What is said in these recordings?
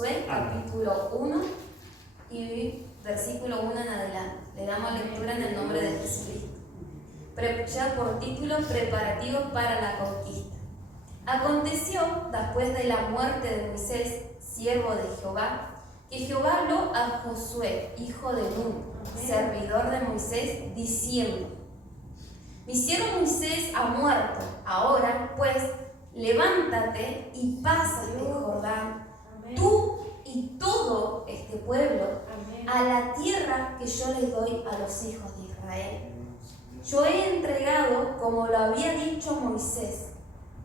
Josué, capítulo 1 y versículo 1 en adelante. Le damos lectura en el nombre de Jesucristo. Ya por título, preparativos para la conquista. Aconteció, después de la muerte de Moisés, siervo de Jehová, que Jehová habló a Josué, hijo de Nun, servidor de Moisés, diciendo: Mi siervo Moisés ha muerto. Ahora, pues, levántate y pasa el Jordán, tú y todo este pueblo, a la tierra que yo les doy a los hijos de Israel. Yo he entregado, como lo había dicho Moisés,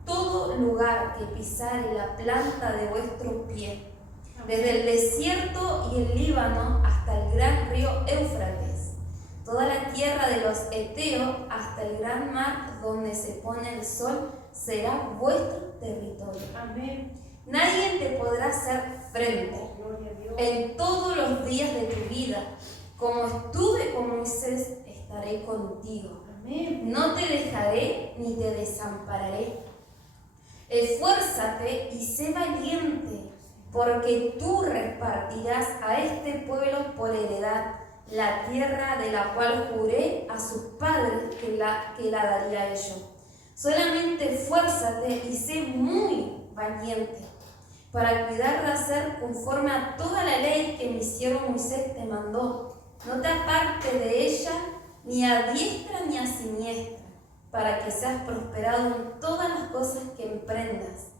todo lugar que pisare la planta de vuestro pie, desde el desierto y el Líbano hasta el gran río Éufrates, toda la tierra de los Eteos hasta el gran mar donde se pone el sol, será vuestro territorio. Amén. Nadie te podrá hacer frente en todos los días de tu vida. Como estuve con Moisés, estaré contigo. Amén. No te dejaré ni te desampararé. Esfuérzate y sé valiente, porque tú repartirás a este pueblo por heredad la tierra de la cual juré a sus padres que la daría a ellos. Solamente esfuérzate y sé muy valiente para cuidar de hacer conforme a toda la ley que mi siervo Moisés te mandó. No te apartes de ella ni a diestra ni a siniestra, para que seas prosperado en todas las cosas que emprendas.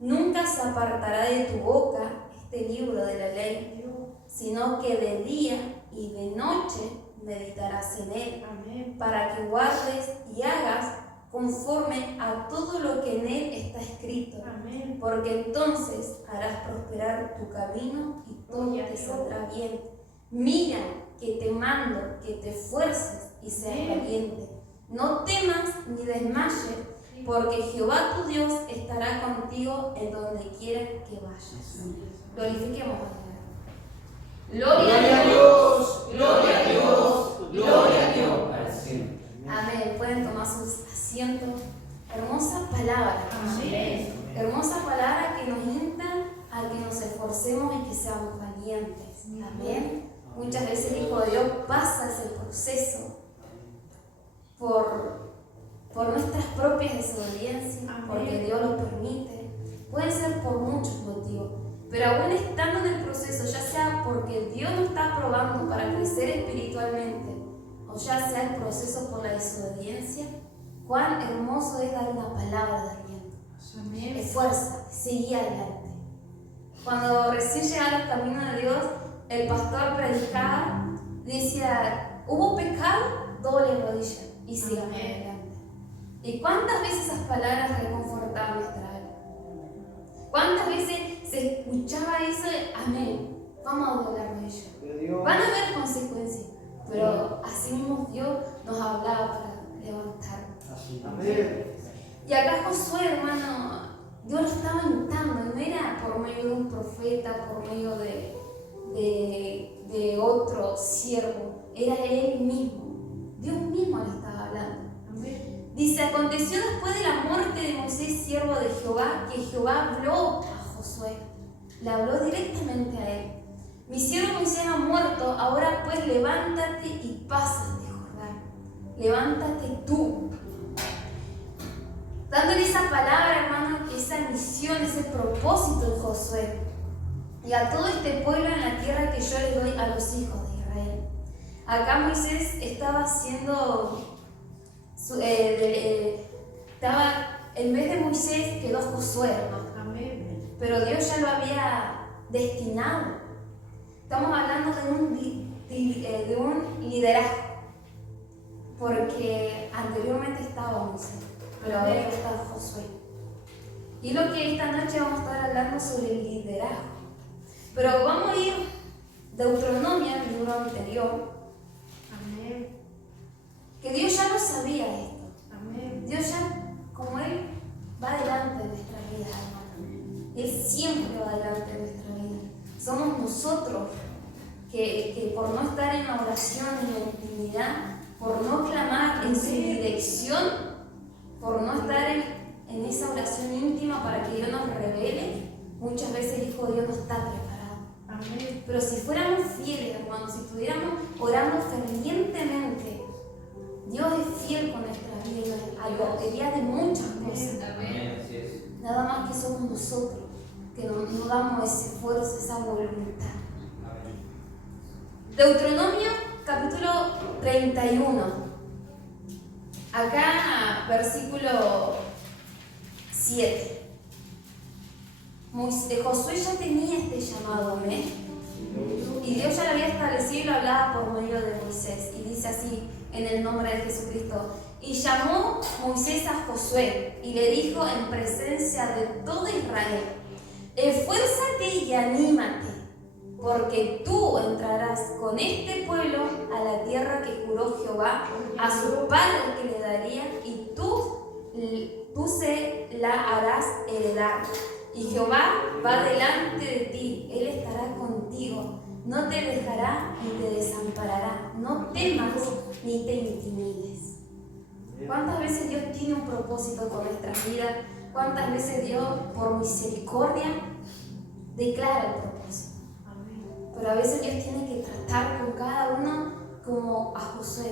Nunca se apartará de tu boca este libro de la ley, sino que de día y de noche meditarás en él. Amén. Para que guardes y hagas conforme a todo lo que en él está escrito. Amén. Porque entonces harás prosperar tu camino y todo te saldrá bien. Mira que te mando que te esfuerces y seas valiente. No temas ni desmayes, porque Jehová tu Dios estará contigo en donde quiera que vayas. Glorifiquemos a Dios. Gloria a Dios, gloria a Dios, gloria a Dios para siempre. Amén. Pueden tomar sus asientos. Hermosa palabra. Amén. Hermosa palabra que nos insta a que nos esforcemos y que seamos valientes. Amén. Muchas veces el Hijo de Dios pasa ese proceso por nuestras propias desobediencias, porque Dios lo permite. Puede ser por muchos motivos, pero aún estando en el proceso, ya sea porque Dios nos está probando para crecer espiritualmente, o ya sea el proceso por la desobediencia, cuán hermoso es dar una palabra de aliento. Amén. Esfuérzate, seguí adelante. Cuando recién llegué a los caminos de Dios, el pastor predicaba, decía: hubo pecado, doble rodilla y sigamos adelante. ¿Y cuántas veces esas palabras reconfortaban nuestra alma? ¿Cuántas veces se escuchaba eso? Amén, vamos a doblar la rodilla. Van a haber consecuencias, pero así mismo Dios nos hablaba para levantarnos. Amén. Y acá Josué, hermano, Dios lo estaba invitando, no era por medio de un profeta, por medio de otro siervo, era él mismo. Dios mismo le estaba hablando. Amén. Dice: aconteció después de la muerte de Moisés, siervo de Jehová, que Jehová habló a Josué. Le habló directamente a él. Mi siervo Moisés ha muerto, ahora pues levántate y pasa de Jordán. Levántate tú. Dándole esa palabra, hermano, esa misión, ese propósito de Josué. Y a todo este pueblo en la tierra que yo les doy a los hijos de Israel. Acá Moisés estaba haciendo, en vez de Moisés quedó Josué, hermano. Amén. Pero Dios ya lo había destinado. Estamos hablando de un liderazgo. Porque anteriormente estaba Moisés, pero ahora está Josué. Y lo que esta noche vamos a estar hablando sobre el liderazgo. Pero vamos a ir Deuteronomio, el libro anterior, Amén. que Dios ya lo sabía esto. Amén. Dios ya, como Él, va delante de nuestra vida, hermano. Él siempre va delante de nuestra vida. Somos nosotros que por no estar en la oración, en la intimidad, por no clamar en su dirección, por no estar en esa oración íntima para que Dios nos revele, muchas veces el Hijo de Dios no está preparado. Pero si fuéramos fieles, hermanos, si estuviéramos orando fervientemente, Dios es fiel con nuestra vida y ayudaría de muchas cosas. Amén. Así es. Nada más que somos nosotros que no damos ese esfuerzo, esa voluntad. Deuteronomio capítulo 31. Acá, versículo 7. Josué ya tenía este llamado, amén. Y Dios ya lo había establecido y lo hablaba por medio de Moisés. Y dice así, en el nombre de Jesucristo: y llamó Moisés a Josué y le dijo en presencia de todo Israel: esfuérzate y anímate, porque tú entrarás con este pueblo a la tierra que juró Jehová a sus padres que le daría, y tú se la harás heredar. Y Jehová va delante de ti, Él estará contigo, no te dejará ni te desamparará, no temas ni te intimides. ¿Cuántas veces Dios tiene un propósito con nuestras vidas? ¿Cuántas veces Dios, por misericordia, declara el propósito? Pero a veces Dios tiene que tratar con cada uno como a Josué.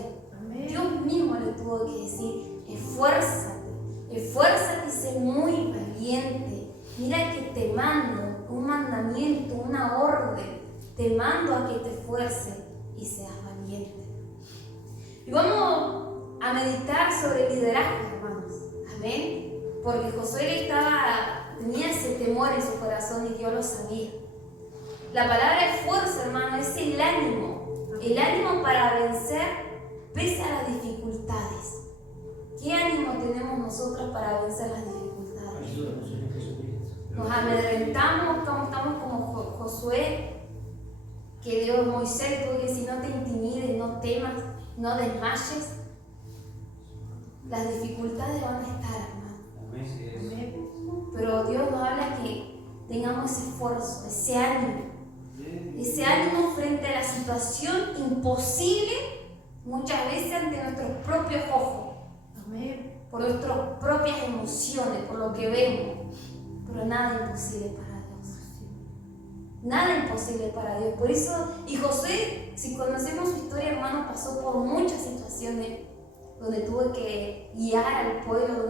Dios mismo le tuvo que decir: esfuérzate y sé muy valiente. Mira que te mando un mandamiento, una orden. Te mando a que te esfuerces y seas valiente. Y vamos a meditar sobre el liderazgo, hermanos. Amén. Porque Josué tenía ese temor en su corazón y Dios lo sabía. La palabra esfuerzo, hermano, es el ánimo para vencer pese a las dificultades. ¿Qué ánimo tenemos nosotros para vencer las dificultades? Nos amedrentamos, estamos como Josué, que Moisés tuvo que decir: no te intimides, no temas, no desmayes. Las dificultades van a estar, hermano. Pero Dios nos habla que tengamos ese esfuerzo, ese ánimo frente a la situación imposible, muchas veces ante nuestros propios ojos, por nuestras propias emociones, por lo que vemos. Pero nada imposible para Dios. Nada imposible para Dios. Por eso, y Josué, si conocemos su historia, hermano, pasó por muchas situaciones donde tuvo que guiar al pueblo,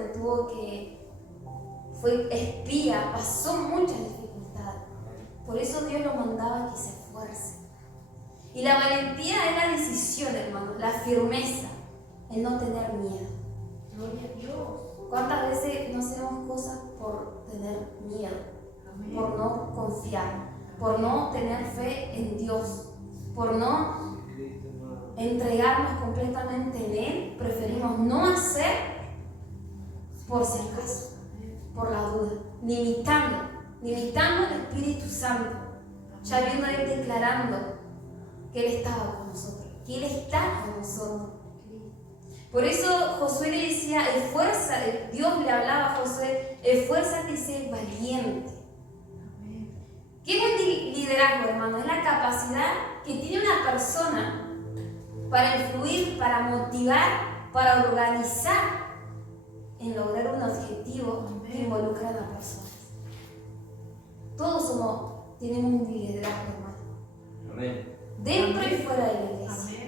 fue espía, pasó muchas dificultades. Por eso Dios lo mandaba que se esfuerce. Y la valentía es la decisión, hermano, la firmeza, el no tener miedo. Gloria a Dios. ¿Cuántas veces no hacemos cosas por tener miedo? Por no confiar, por no tener fe en Dios, por no entregarnos completamente en Él. Preferimos no hacer por si acaso, por la duda, limitando al Espíritu Santo, ya viendo a Él declarando que Él estaba con nosotros, que Él está con nosotros. Por eso Josué le decía: esfuérzate. Dios le hablaba a Josué: esfuérzate y sé valiente. ¿Qué es el liderazgo, hermano? Es la capacidad que tiene una persona para influir, para motivar, para organizar en lograr un objetivo que involucra a las personas. Todos tenemos un liderazgo, hermano. Amén. Dentro y fuera de la iglesia.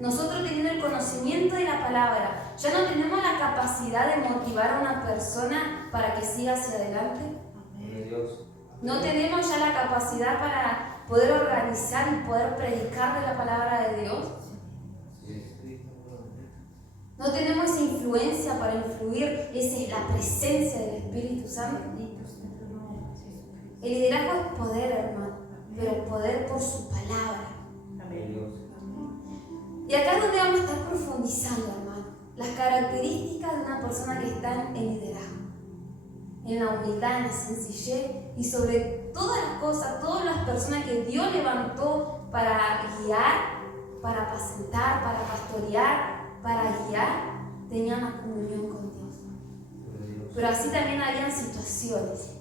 Nosotros, teniendo el conocimiento de la palabra, ya no tenemos la capacidad de motivar a una persona para que siga hacia adelante. No tenemos ya la capacidad para poder organizar y poder predicar de la palabra de Dios. No tenemos esa influencia para influir, esa es la presencia del Espíritu Santo. El liderazgo es poder, hermano, pero poder por su palabra. Y acá es donde vamos a estar profundizando, hermano, las características de una persona que está en liderazgo, en la humildad, en la sencillez y sobre todas las cosas, todas las personas que Dios levantó para guiar, para apacentar, para pastorear, para guiar, tenían la comunión con Dios. Pero así también habían situaciones.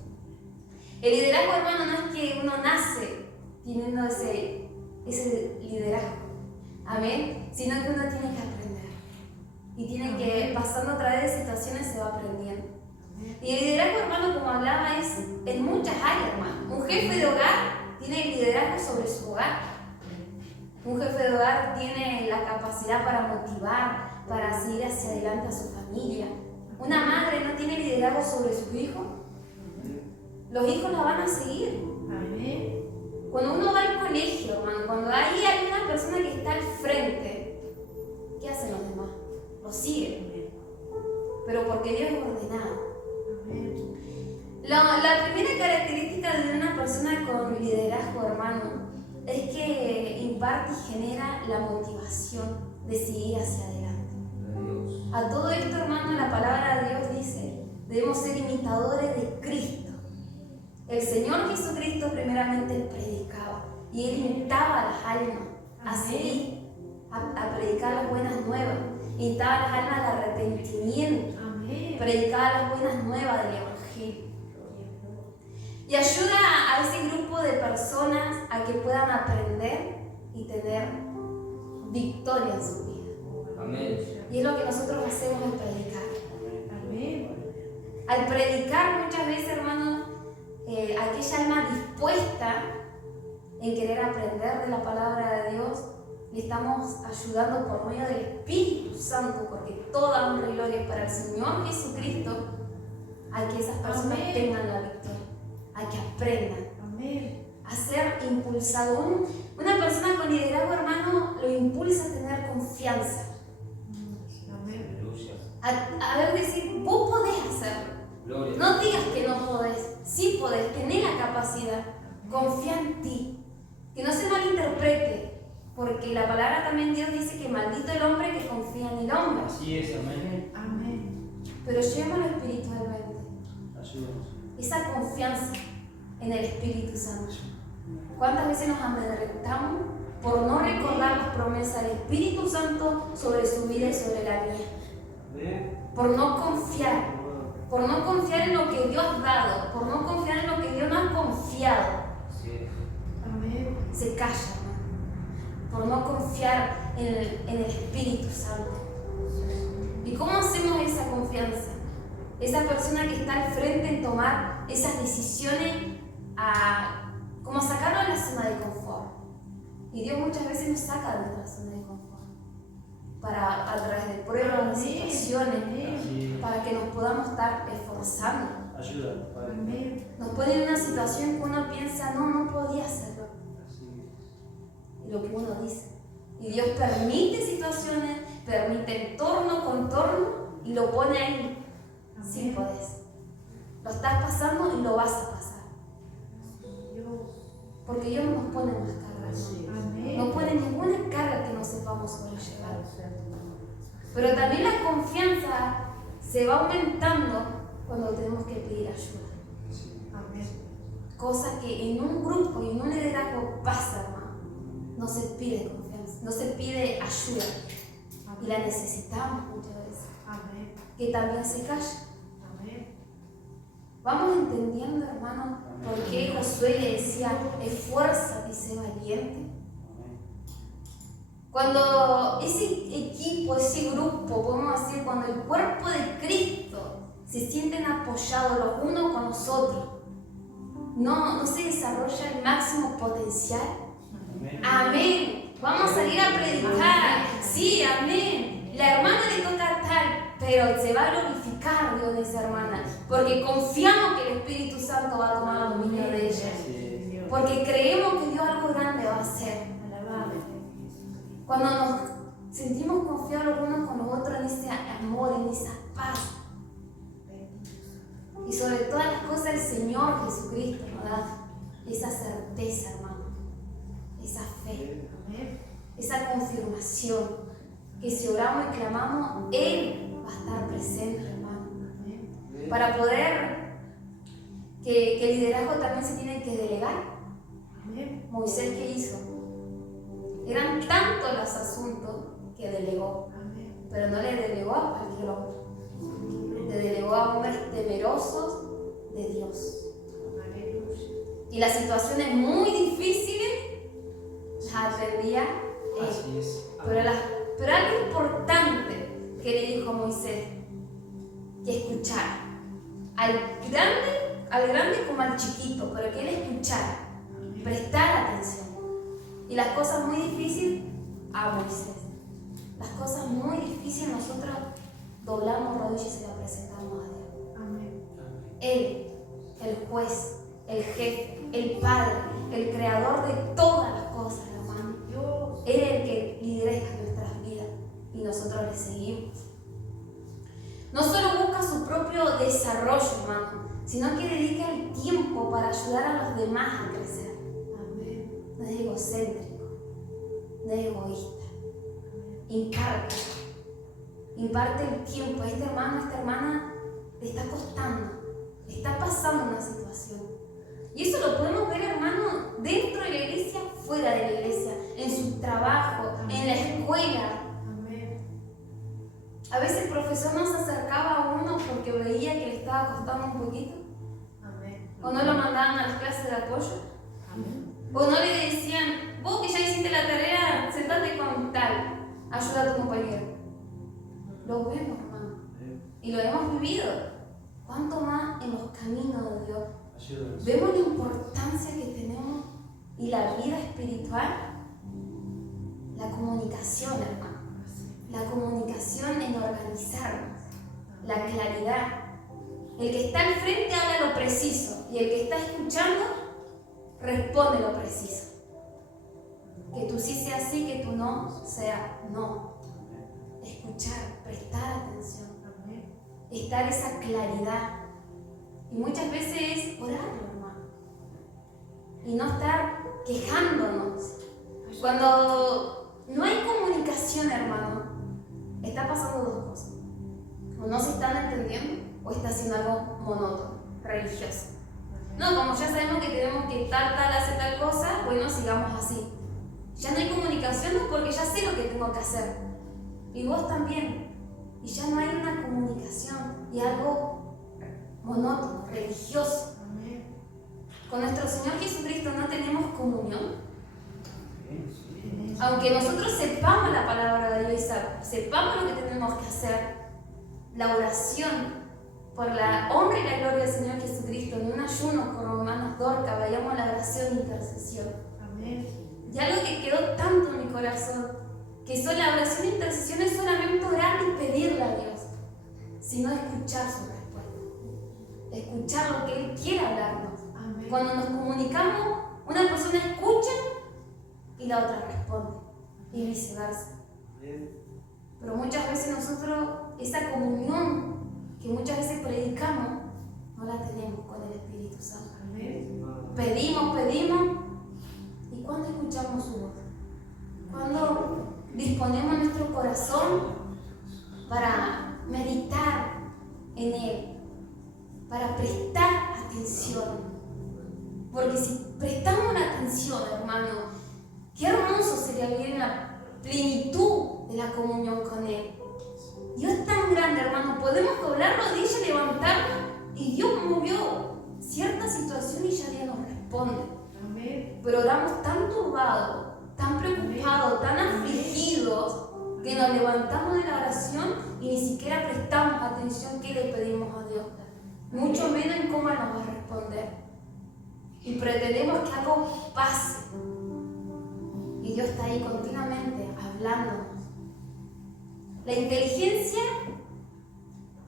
El liderazgo, hermano, no es que uno nace teniendo ese liderazgo. Amén. Sino que uno tiene que aprender. Y tiene que, pasando a través de situaciones, se va aprendiendo. Y el liderazgo, hermano, como hablaba, es en muchas áreas, hermano. Un jefe de hogar tiene liderazgo sobre sobre su hogar. Un jefe de hogar tiene la capacidad para motivar, para seguir hacia adelante a su familia. Una madre no tiene liderazgo sobre sus hijos. Los hijos la van a seguir. Amén. Cuando uno va al colegio, hermano, cuando ahí hay una persona que está al frente, ¿qué hacen los demás? Lo siguen. Pero porque Dios es ordenado. Amén. La primera característica de una persona con liderazgo, hermano, es que imparte y genera la motivación de seguir hacia adelante. A todo esto, hermano, la palabra de Dios dice, debemos ser imitadores de Cristo. El Señor Jesucristo primeramente predicaba y Él invitaba a las almas a seguir, a predicar las buenas nuevas, invitaba a las almas al arrepentimiento, Amén. predicaba las buenas nuevas del Evangelio. Y ayuda a ese grupo de personas a que puedan aprender y tener victoria en su vida. Amén. Y es lo que nosotros hacemos al predicar. Amén. Al predicar muchas veces, hermano, aquella alma dispuesta en querer aprender de la palabra de Dios, le estamos ayudando por medio del Espíritu Santo, porque toda honra y gloria es para el Señor Jesucristo, a que esas personas Amén. tengan la victoria, a que aprendan. Amén. A ser impulsado. Una persona con liderazgo, hermano, lo impulsa a tener confianza. Amén. Aleluya. A ver, decir, vos podés hacerlo. Gloria. No digas que no podés. Sí podés, tenés la capacidad. Confía en ti. Que no se malinterprete. Porque la palabra también Dios dice que maldito el hombre que confía en el hombre. Así es, amén. Amén. Pero llévalo espiritualmente. Ayúdanos. Esa confianza en el Espíritu Santo. ¿Cuántas veces nos amedrentamos por no recordar las promesas del Espíritu Santo sobre su vida y sobre la mía? Amén. Por no confiar en lo que Dios ha dado, por no confiar en lo que Dios no ha confiado. Así es. Amén. Se calla, hermano. Por no confiar en el Espíritu Santo. ¿Y cómo hacemos esa confianza? Esa persona que está al frente en tomar esas decisiones como sacarlo de la zona de confort. Y Dios muchas veces nos saca de nuestra zona de confort. A través de pruebas, de situaciones, Así es. para que nos podamos estar esforzando. Ayúdanos, Padre. Amén. Nos pone en una situación que uno piensa, no podía hacerlo. Así es. Y lo que uno dice. Y Dios permite situaciones, permite entorno, contorno, y lo pone ahí. Sí podés. Lo estás pasando y lo vas a pasar. Porque Dios nos pone más cargas. Amén. No pone ninguna carga que no sepamos sobrellevar. Pero también la confianza se va aumentando cuando tenemos que pedir ayuda. Amén. Cosa que en un grupo y en un liderazgo pasa, hermano. No se pide confianza, no se pide ayuda. Y la necesitamos muchas veces. Amén. Que también se calla. Amén. Vamos entendiendo, hermano, por qué Josué le decía, esfuérzate y sé valiente. Cuando ese equipo, ese grupo, podemos decir, cuando el cuerpo de Cristo se sienten apoyados los unos con los otros, no se desarrolla el máximo potencial. Amén. Amén. Vamos a salir a predicar. Sí, amén. La hermana le toca tal, pero se va a glorificar Dios de esa hermana, porque confiamos que el Espíritu Santo va a tomar dominio de ella, Así es. porque creemos que Dios algo grande va a hacer. Cuando nos sentimos confiados los unos con los otros en ese amor, en esa paz. Y sobre todas las cosas el Señor Jesucristo nos da esa certeza, hermano, esa fe, Amén. esa confirmación, que si oramos y clamamos, Él va a estar presente, hermano. Amén. Para poder que el liderazgo también se tiene que delegar. Amén. Moisés, ¿qué hizo? Eran tantos los asuntos que delegó, Amén. pero no le delegó a cualquier hombre, le delegó a hombres temerosos de Dios. Aleluya. Y las situaciones muy difíciles las atendía él. Así es. Pero algo importante que le dijo Moisés, que escuchara. Al grande como al chiquito, pero que él escuchara, prestara atención. Y las cosas muy difíciles a Moisés. Las cosas muy difíciles nosotros doblamos rodillas y se las presentamos a Dios. Amén. Él, el juez, el jefe, el padre, el creador de todas las cosas, hermano. Dios. Él es el que lidera nuestras vidas y nosotros le seguimos. No solo busca su propio desarrollo, hermano, sino que dedica el tiempo para ayudar a los demás a crecer. Amén. No es egocéntrico, no es egoísta. Imparte el tiempo. Este hermano, esta hermana le está costando, le está pasando una situación. Y eso lo podemos ver, hermano, dentro de la iglesia, fuera de la iglesia, en su trabajo, en la escuela. Amén. A veces el profesor no se acercaba a uno porque veía que le estaba costando un poquito, Amén. o no lo mandaban a las clases de apoyo, Amén. o no le decían, vos que ya hiciste la tarea, sentate con tal, ayuda a tu compañero. Lo vemos, hermano, y lo hemos vivido. ¿Cuánto más en los caminos de Dios? Ayúdanos. Vemos la importancia que tenemos y la vida espiritual, la comunicación, hermano. La comunicación en organizarnos, la claridad. El que está al frente habla lo preciso y el que está escuchando responde lo preciso. Que tú sí sea sí, que tú no sea no. Escuchar, prestar atención, Amén. estar esa claridad. Y muchas veces es orarlo, hermano. Y no estar quejándonos. Cuando no hay comunicación, hermano, está pasando dos cosas. O no se están entendiendo o está haciendo algo monótono, religioso. No, como ya sabemos que tenemos que tal hacer tal cosa, bueno, sigamos así. Ya no hay comunicación porque ya sé lo que tengo que hacer. Y vos también. Y ya no hay una comunicación y algo monótono, religioso. Amén. Con nuestro Señor Jesucristo no tenemos comunión. Amén. Aunque nosotros sepamos la palabra de Dios y sepamos lo que tenemos que hacer, la oración por la honra y la gloria del Señor Jesucristo, en un ayuno con hermanas Dorca, vayamos a la oración e intercesión. Amén. Y algo que quedó tanto en mi corazón, que son la oración e intercesión es solamente orar y pedirle a Dios, sino escuchar su respuesta, escuchar lo que Él quiere hablarnos. Amén. Cuando nos comunicamos, una persona escucha y la otra responde, y viceversa. Pero muchas veces nosotros, esa comunión que muchas veces predicamos, no la tenemos con el Espíritu Santo. Amén. Pedimos, ¿y cuándo escuchamos su voz? ¿Cuándo disponemos nuestro corazón para meditar en Él? Para prestar atención. Porque si prestamos la atención, hermano, qué hermoso sería vivir en la plenitud de la comunión con Él. Dios es tan grande, hermano, podemos doblar rodillas, levantarnos y Dios movió cierta situación y ya Dios nos responde. Amén. Pero oramos tan turbados, tan preocupados, tan afligidos, que nos levantamos de la oración y ni siquiera prestamos atención que le pedimos a Dios, mucho menos en cómo nos va a responder. Y pretendemos que algo pase. Y Dios está ahí continuamente hablándonos. La inteligencia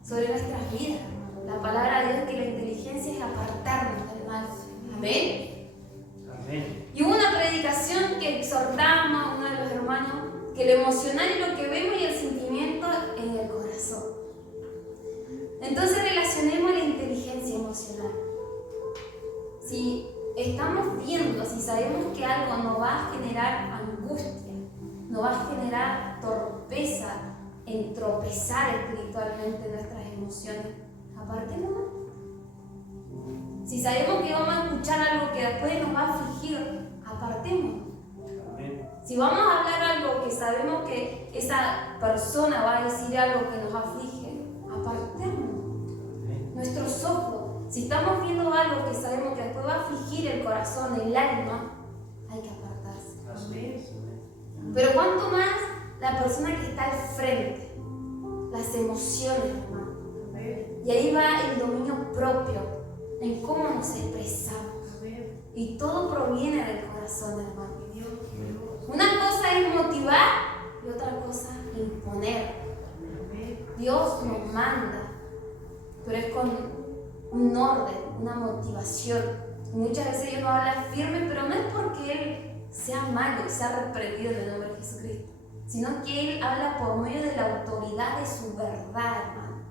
sobre nuestras vidas. La palabra de Dios es que la inteligencia es apartarnos del mal. Amén. Amén. Y hubo una predicación que exhortamos a uno de los hermanos que lo emocional es lo que vemos y el sentimiento en el corazón. Entonces relacionemos la inteligencia emocional. Si estamos viendo, si sabemos que algo nos va a generar angustia, nos va a generar torpeza en tropezar espiritualmente nuestras emociones, apartémonos. Si sabemos que vamos a escuchar algo que después nos va a afligir, apartémonos. Amén. Si vamos a hablar algo que sabemos que esa persona va a decir algo que nos aflige, apartémonos. Amén. Nuestros ojos, si estamos viendo algo que sabemos que después va a afligir el corazón, el alma, hay que apartarse. Así es. Pero cuanto más la persona que está al frente, las emociones, hermano. Amén. Y ahí va el dominio propio, en cómo nos expresamos. Amén. Y todo proviene del corazón, hermano. Dios. Dios nos manda, pero es con un orden, una motivación. Y muchas veces Dios nos habla firme, pero no es porque Él sea malo y sea reprendido en el nombre de Jesucristo, sino que Él habla por medio de la autoridad de su verdad, hermano.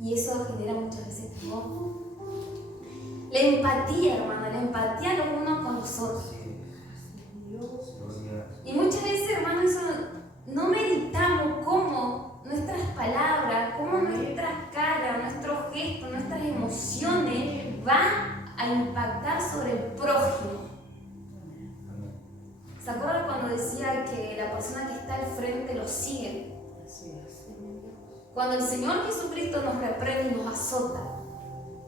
Y eso genera muchas veces temor. La empatía, hermano, la empatía los unos con los otros. Y muchas veces, hermano, eso no meditamos cómo nuestras palabras, cómo nuestras caras, nuestros gestos, nuestras emociones van a impactar sobre el prójimo. ¿Se acuerdan cuando decía que la persona que está al frente lo sigue? Cuando el Señor Jesucristo nos reprende y nos azota,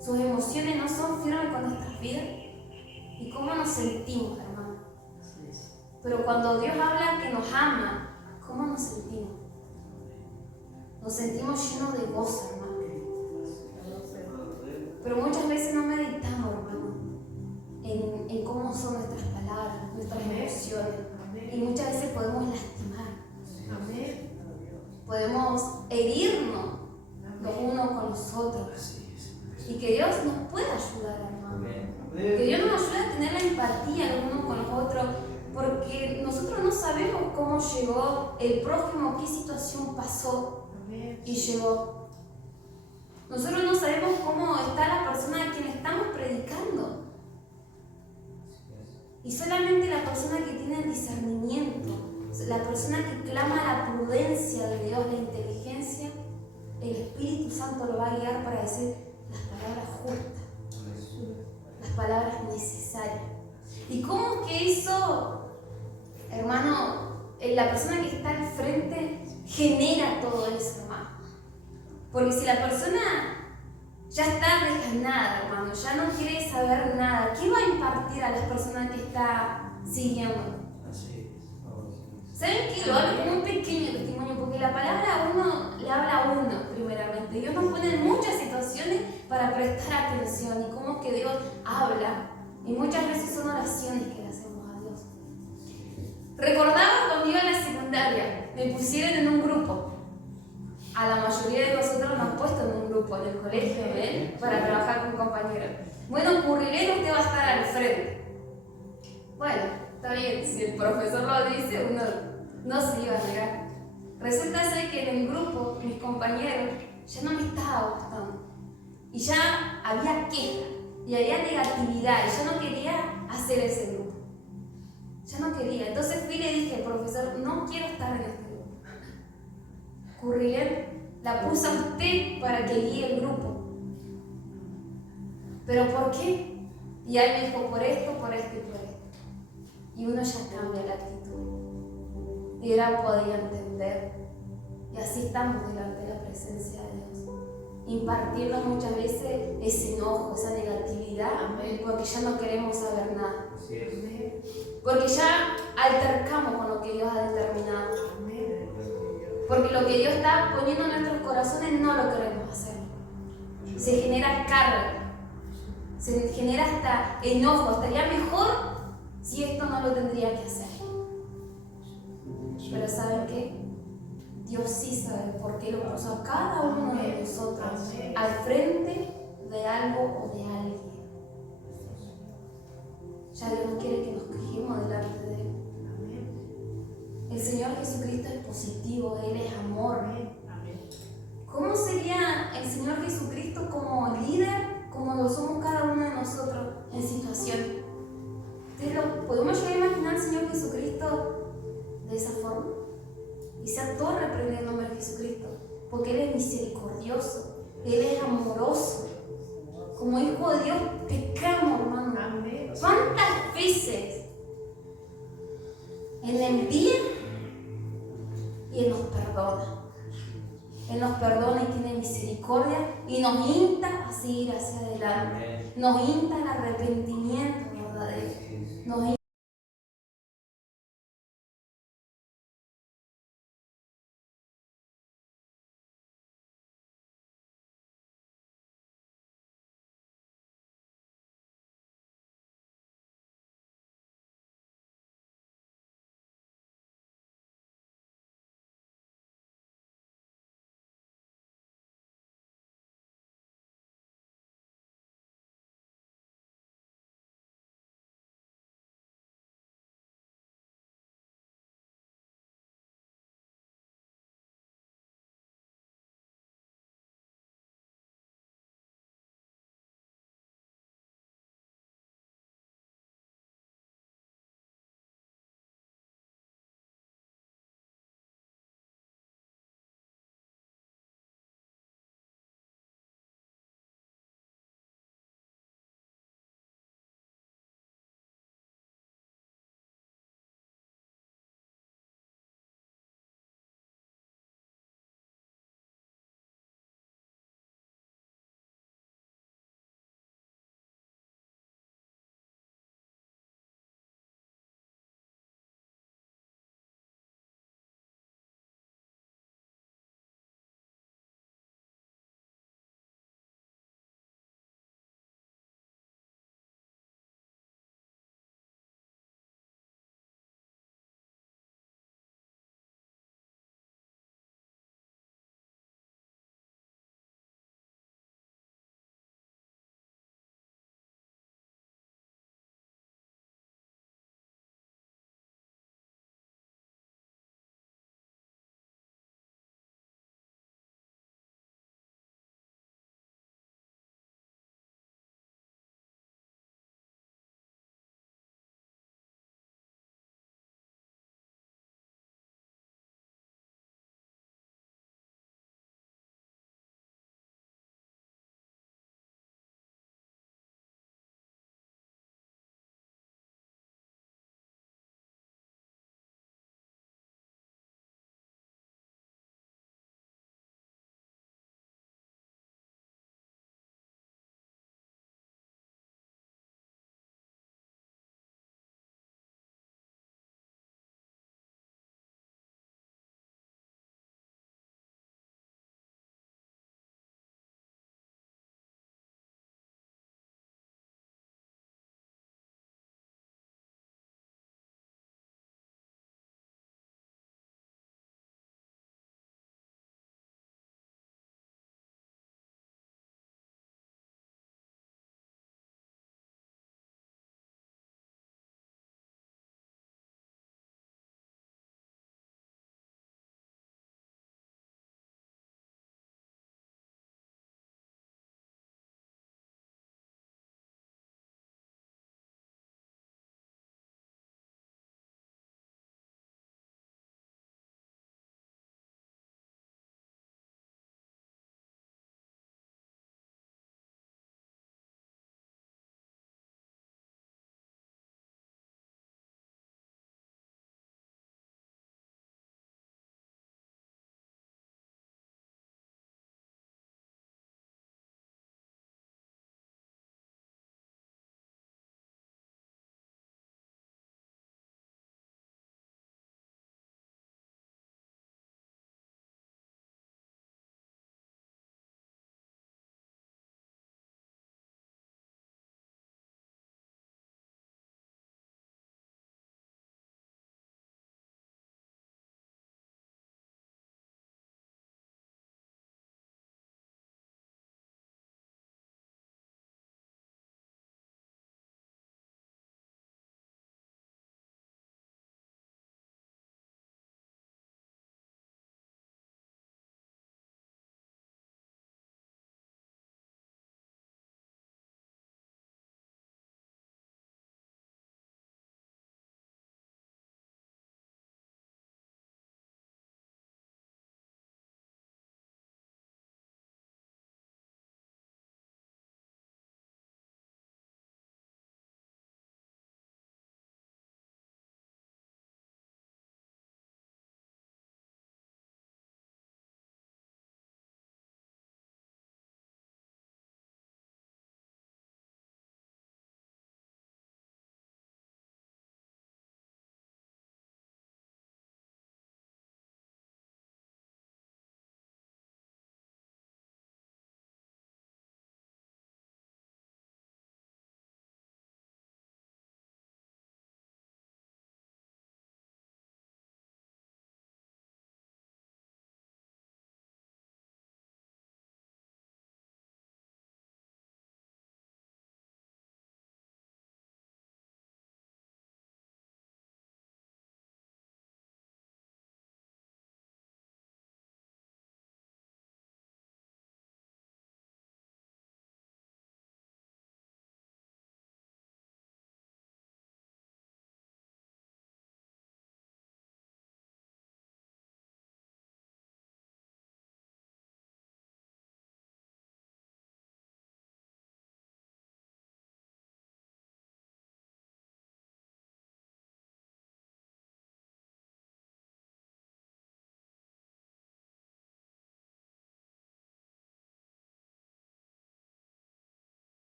sus emociones no son firmes con nuestras vidas. ¿Y cómo nos sentimos, hermano? Pero cuando Dios habla que nos ama, ¿cómo nos sentimos? Nos sentimos llenos de gozo, hermano. Pero muchas veces no meditamos, hermano, en cómo son nuestras palabras, nuestras emociones. Y muchas veces podemos lastimar. Podemos herirnos los unos con los otros. Y que Dios nos pueda ayudar, hermano. Que Dios nos ayude a tener la empatía los unos con los otros. Porque nosotros no sabemos cómo llegó el prójimo, qué situación pasó y llegó. Nosotros no sabemos cómo está la persona a quien estamos predicando. Y solamente la persona que tiene el discernimiento, la persona que clama la prudencia de Dios, la inteligencia, el Espíritu Santo lo va a guiar para decir las palabras justas, las palabras necesarias. ¿Y cómo que eso, hermano, la persona que está al frente genera todo eso, hermano? Porque si la persona ya está desganada, hermano, ya no quiere saber nada, ¿qué va a impartir a las personas que está siguiendo? ¿Saben qué? Lo hablo como un pequeño testimonio, porque la palabra a uno le habla a uno primeramente. Dios nos pone en muchas situaciones para prestar atención y cómo que Dios habla. Y muchas veces son oraciones que le hacemos a Dios. Recordaba cuando iba a la secundaria, me pusieron en un grupo. A la mayoría de nosotros nos han puesto en un grupo en el colegio, ¿ven? Para trabajar con compañeros. Bueno, Currilero, usted va a estar al frente. Bueno, está bien, si el profesor lo dice, uno no se iba a negar. Resulta ser que en el grupo, mis compañeros, ya no me estaba gustando. Y ya había queja, y había negatividad, y yo no quería hacer ese grupo. Ya no quería. Entonces fui y le dije, profesor, no quiero estar en este grupo. Curriler la puso a usted para que guíe el grupo. ¿Pero por qué? Y él me dijo, por esto y por esto. Y uno ya cambia la actitud. Y él podía entender. Y así estamos delante de la presencia de Dios. Impartiendo muchas veces ese enojo, esa negatividad, porque ya no queremos saber nada. Porque ya altercamos con lo que Dios ha determinado. Porque lo que Dios está poniendo en nuestros corazones no lo queremos hacer. Se genera carga, se genera hasta enojo. Estaría mejor si esto no lo tendría que hacer. Pero ¿saben qué? Dios sí sabe por qué lo puso a cada uno de nosotros al frente de algo o de alguien. Ya Dios no quiere que nos quejemos delante de Él. El Señor Jesucristo es positivo, Él es amor. ¿Cómo sería el Señor Jesucristo como líder, como lo somos cada uno de nosotros en situaciones? ¿Podemos llegar a imaginar al Señor Jesucristo de esa forma? Y sea todo reprendido en el nombre de Jesucristo, porque Él es misericordioso, Él es amoroso. Como hijo de Dios pecamos, hermano. ¿Cuántas veces Él envía y Él nos perdona? Él nos perdona y tiene misericordia y nos insta a seguir hacia adelante. Nos insta al arrepentimiento verdadero. Nos